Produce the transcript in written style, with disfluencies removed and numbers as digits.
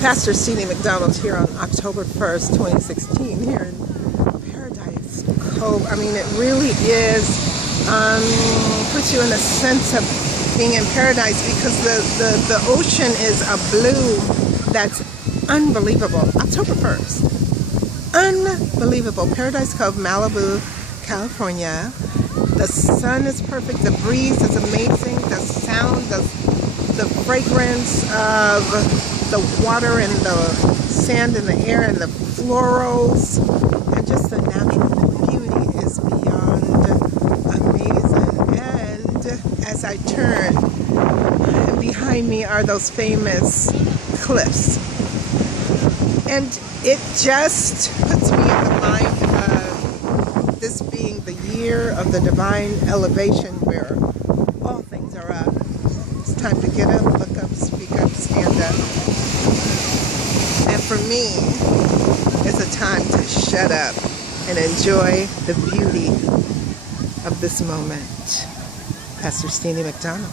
Pastor C.D. McDonald here on October 1st, 2016, here in Paradise Cove. I mean, it really is, puts you in a sense of being in paradise because the ocean is a blue that's unbelievable. October 1st, unbelievable. Paradise Cove, Malibu, California. The sun is perfect, the breeze is amazing, the sound, the fragrance of the water and the sand in the air and the florals and just the natural beauty is beyond amazing. And as I turn, behind me are those famous cliffs. And it just puts me in the mind of this being the year of the divine elevation where all things are up. It's time to get up, look up, speak up, stand up. And for me, it's a time to shut up and enjoy the beauty of this moment. Pastor C.D. McDonald.